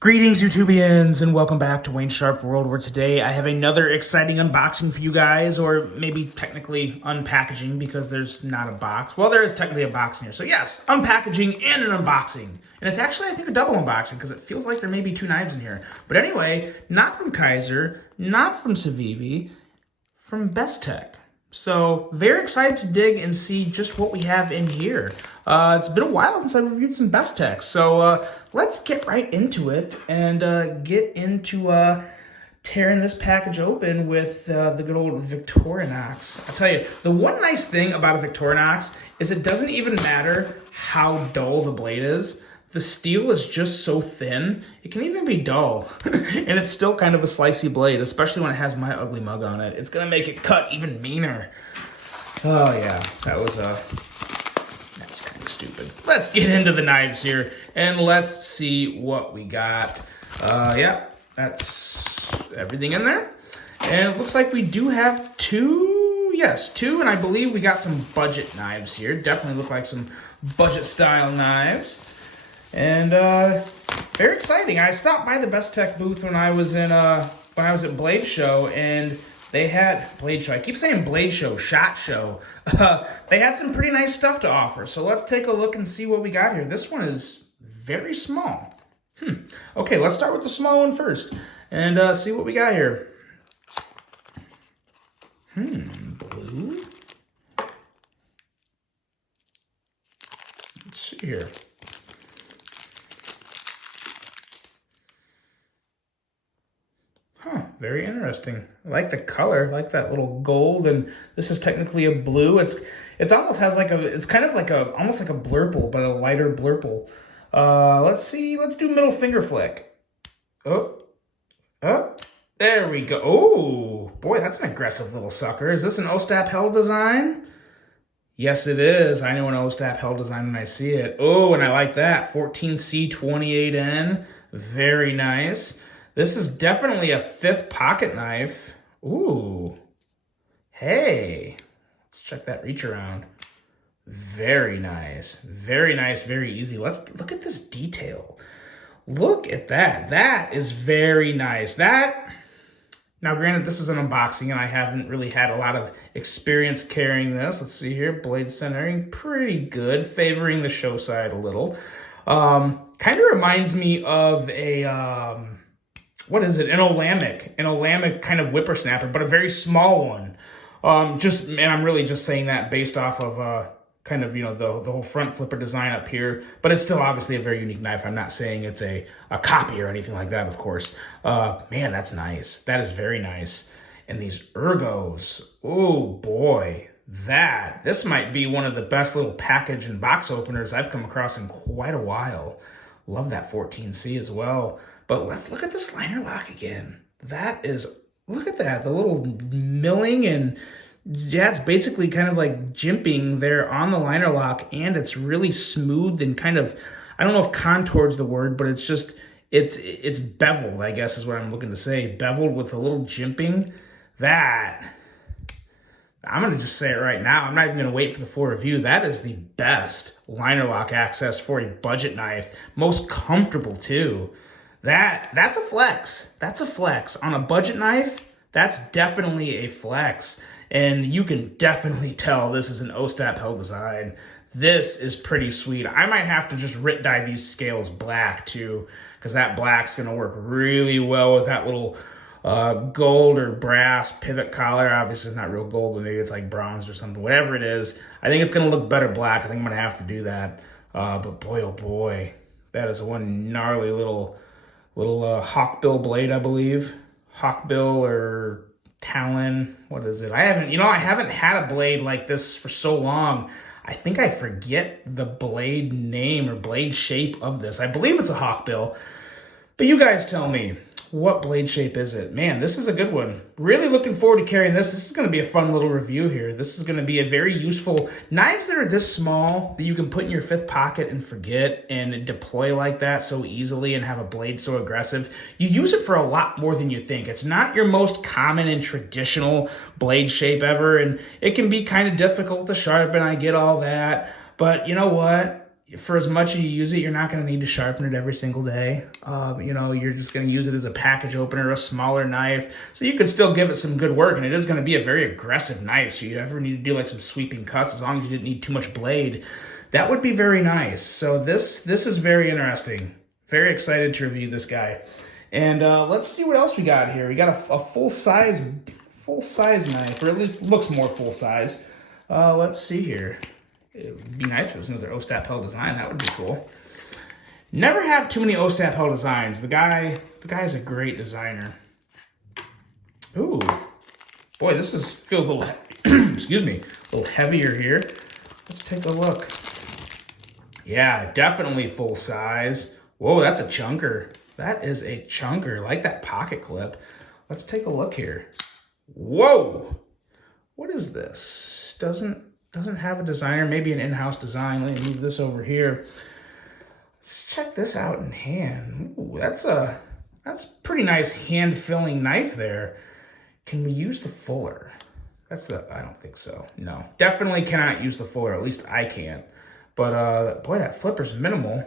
Greetings, YouTubians, and welcome back to Wayne Sharp World, where today I have another exciting unboxing for you guys, or maybe technically unpackaging because there's not a box. Well, there is technically a box in here. So yes, unpackaging and an unboxing. And it's actually, I think, a double unboxing because it feels like there may be two knives in here. But anyway, not from Kaiser, not from Civivi, from Bestech. So very excited to dig and see just what we have in here. It's been a while since I've reviewed some Bestech, so let's get right into it and get into tearing this package open with the good old Victorinox. I'll tell you, the one nice thing about a Victorinox is it doesn't even matter how dull the blade is. The steel is just so thin, it can even be dull, and it's still kind of a slicey blade, especially when it has my ugly mug on it. It's gonna make it cut even meaner. Oh yeah, that was kind of stupid. Let's get into the knives here, and let's see what we got. Yeah, that's everything in there. And it looks like we do have two, and I believe we got some budget knives here. Definitely look like some budget style knives. And very exciting. I stopped by the Bestech booth when I was at Blade Show, and they had Blade Show. I keep saying Blade Show, SHOT Show. They had some pretty nice stuff to offer. So let's take a look and see what we got here. This one is very small. Okay, let's start with the small one first and see what we got here. Blue. Let's see here. Very interesting. I like the color, I like that little gold, and this is technically a blue. It's almost has like it's kind of like almost like a blurple, but a lighter blurple. Let's see, let's do middle finger flick. Oh, there we go. Oh, boy, that's an aggressive little sucker. Is this an Ostap Hell design? Yes, it is. I know an Ostap Hell design when I see it. Oh, and I like that. 14C28N, very nice. This is definitely a fifth pocket knife. Ooh. Hey. Let's check that reach around. Very nice. Very nice, very easy. Let's look at this detail. Look at that. That is very nice. Now granted, this is an unboxing and I haven't really had a lot of experience carrying this. Let's see here. Blade centering, pretty good. Favoring the show side a little. Kind of reminds me of a... what is it? An Olamic kind of whippersnapper, but a very small one. And I'm really just saying that based off of kind of, you know, the whole front flipper design up here. But it's still obviously a very unique knife. I'm not saying it's a copy or anything like that, of course. Man, that's nice. That is very nice. And these ergos, oh boy, this might be one of the best little package and box openers I've come across in quite a while. Love that 14C as well. But let's look at this liner lock again. Look at that, the little milling, and yeah, it's basically kind of like jimping there on the liner lock, and it's really smooth and kind of, I don't know if contoured's the word, but it's just, it's beveled, I guess is what I'm looking to say. Beveled with a little jimping. I'm going to just say it right now. I'm not even going to wait for the full review. That is the best liner lock access for a budget knife. Most comfortable too. That's a flex. That's a flex. On a budget knife, that's definitely a flex. And you can definitely tell this is an Ostap Hell design. This is pretty sweet. I might have to just Rit dye these scales black too, because that black's going to work really well with that little gold or brass pivot collar. Obviously it's not real gold, but maybe it's like bronze or something. Whatever it is, I think it's going to look better black. I think I'm going to have to do that. But boy, oh boy, that is one gnarly little hawkbill blade, I believe. Hawkbill or Talon, what is it? I haven't had a blade like this for so long. I think I forget the blade name or blade shape of this. I believe it's a hawkbill, but you guys tell me. What blade shape is it? Man, this is a good one. Really looking forward to carrying this. This is going to be a fun little review here. This is going to be a very useful... Knives that are this small that you can put in your fifth pocket and forget and deploy like that so easily and have a blade so aggressive. You use it for a lot more than you think. It's not your most common and traditional blade shape ever, and it can be kind of difficult to sharpen. I get all that. But you know what? for as much as you use it, you're not going to need to sharpen it every single day. You know, you're just going to use it as a package opener, a smaller knife. So you can still give it some good work, and it is going to be a very aggressive knife. So you ever need to do like some sweeping cuts, as long as you didn't need too much blade, that would be very nice. So this is very interesting. Very excited to review this guy. And let's see what else we got here. We got a full-size knife, or at least looks more full-size. Let's see here. It would be nice if it was another Ostap-Hell design. That would be cool. Never have too many Ostap-Hell designs. The guy's a great designer. Ooh, boy, this feels a little excuse me, a little heavier here. Let's take a look. Yeah, definitely full size. Whoa, that's a chunker. That is a chunker. I like that pocket clip. Let's take a look here. Whoa, what is this? Doesn't have a designer, maybe an in-house design. Let me move this over here. Let's check this out in hand. Ooh, that's pretty nice hand-filling knife there. Can we use the fuller? I don't think so. No, definitely cannot use the fuller. At least I can't. But boy, that flipper's minimal.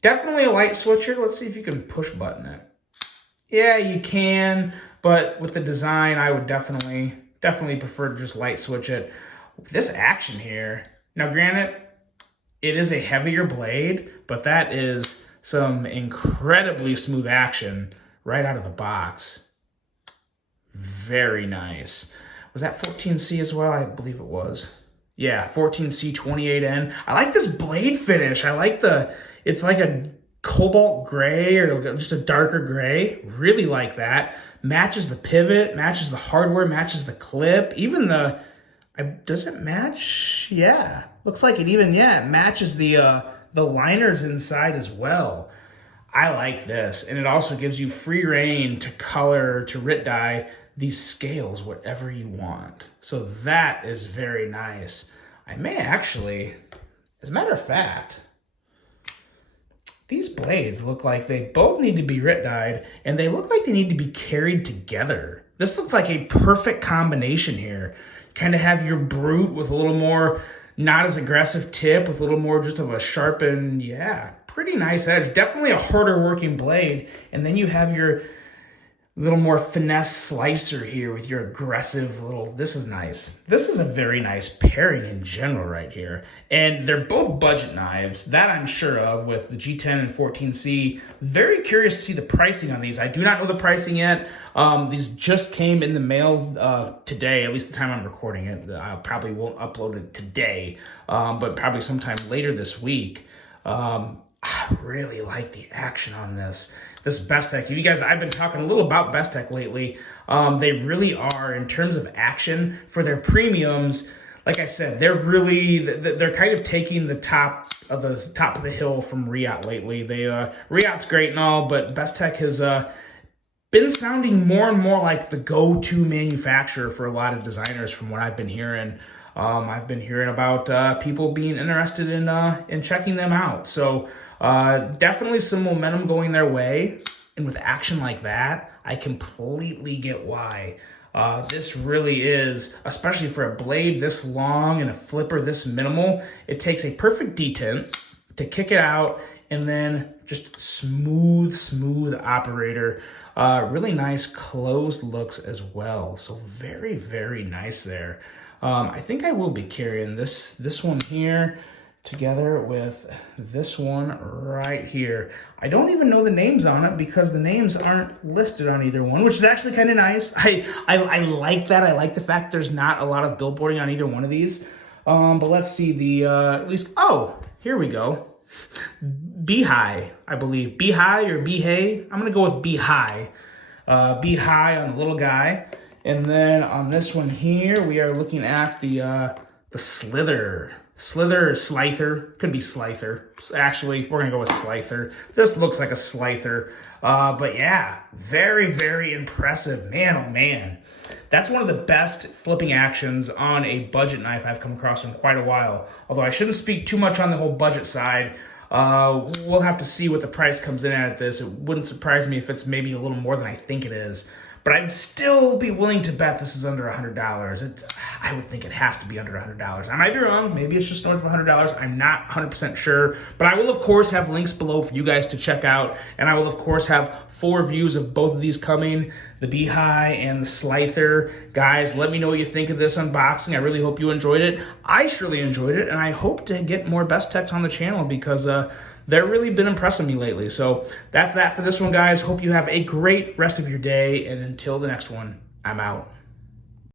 Definitely a light switcher. Let's see if you can push button it. Yeah, you can, but with the design, I would definitely prefer to just light switch it. This action here, now granted, it is a heavier blade, but that is some incredibly smooth action right out of the box. Very nice. Was that 14C as well? I believe it was. Yeah, 14C 28N. I like this blade finish. I like it's like a cobalt gray or just a darker gray. Really like that. Matches the pivot, matches the hardware, matches the clip. Even does it match? Yeah, looks like it even, yeah, it matches the liners inside as well. I like this, and it also gives you free reign to color, to writ dye these scales whatever you want. So that is very nice. I may actually, as a matter of fact, these blades look like they both need to be writ dyed, and they look like they need to be carried together. This looks like a perfect combination here. Kind of have your brute with a little more not as aggressive tip, with a little more just of a sharpened, yeah, pretty nice edge. Definitely a harder working blade. And then you have your little more finesse slicer here with your aggressive little, this is nice. This is a very nice pairing in general right here. And they're both budget knives, that I'm sure of, with the G10 and 14C. Very curious to see the pricing on these. I do not know the pricing yet. These just came in the mail today, at least the time I'm recording it. I probably won't upload it today, but probably sometime later this week. I really like the action on this. This Bestech, you guys, I've been talking a little about Bestech lately. They really are, in terms of action for their premiums. Like I said, they're kind of taking the top of the hill from Riot lately. Riot's great and all, but Bestech has been sounding more and more like the go-to manufacturer for a lot of designers, from what I've been hearing. I've been hearing about people being interested in checking them out. So definitely some momentum going their way. And with action like that, I completely get why. This really is, especially for a blade this long and a flipper this minimal, it takes a perfect detent to kick it out, and then just smooth operator. Really nice closed looks as well. So very, very nice there. I think I will be carrying this one here together with this one right here. I don't even know the names on it because the names aren't listed on either one, which is actually kind of nice. I like that. I like the fact there's not a lot of billboarding on either one of these. But let's see at least, oh, here we go. B-High, I believe. B-High or B-Hay? I'm going to go with B-High. B-High on the little guy. And then on this one here, we are looking at the Slither. Slither or Slither. Could be Slither. Actually, we're going to go with Slither. This looks like a Slither. But yeah, very, very impressive. Man, oh man. That's one of the best flipping actions on a budget knife I've come across in quite a while. Although I shouldn't speak too much on the whole budget side. We'll have to see what the price comes in at this. It wouldn't surprise me if it's maybe a little more than I think it is. But but I'd still be willing to bet this is under $100. I would think it has to be under $100. I might be wrong. Maybe it's just north of $100. I'm not 100% sure, but I will, of course, have links below for you guys to check out, and I will, of course, have 4 reviews of both of these coming, the Beehigh and the Slither. Guys, let me know what you think of this unboxing. I really hope you enjoyed it. I surely enjoyed it, and I hope to get more Bestechs on the channel because they're really been impressing me lately. So that's that for this one, guys. Hope you have a great rest of your day, and until the next one, I'm out.